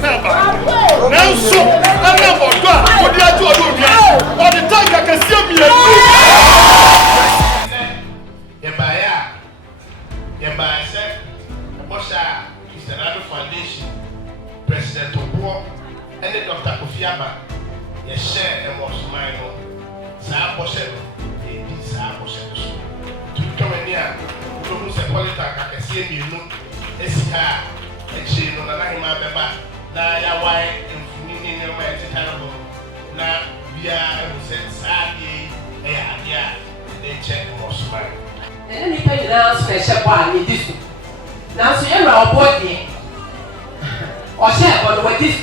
snaba. Now so, I'm not for God. What do I do? On the time I can see me. Foundation, President Obo, and the Dr. Kofiaba, a share and was mine. Saposel, a Saposel. To come in here, to lose a political, I can see you know, Esca, and she no Nahima Beba, Naya White, and Nini, and terrible. Now we are Sadi, yeah, they check was mine. And then you can announce special one in this. Now, so you're our body. Or share on what is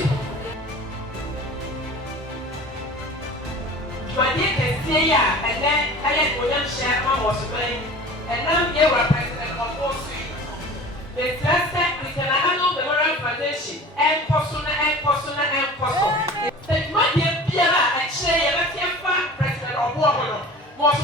my dear can say, and then I wouldn't share my was playing, and now you are president of all three. The first step we can handle the Memorial Foundation and Posuna. That my dear Pierre and Shay, and let's get president of Warren was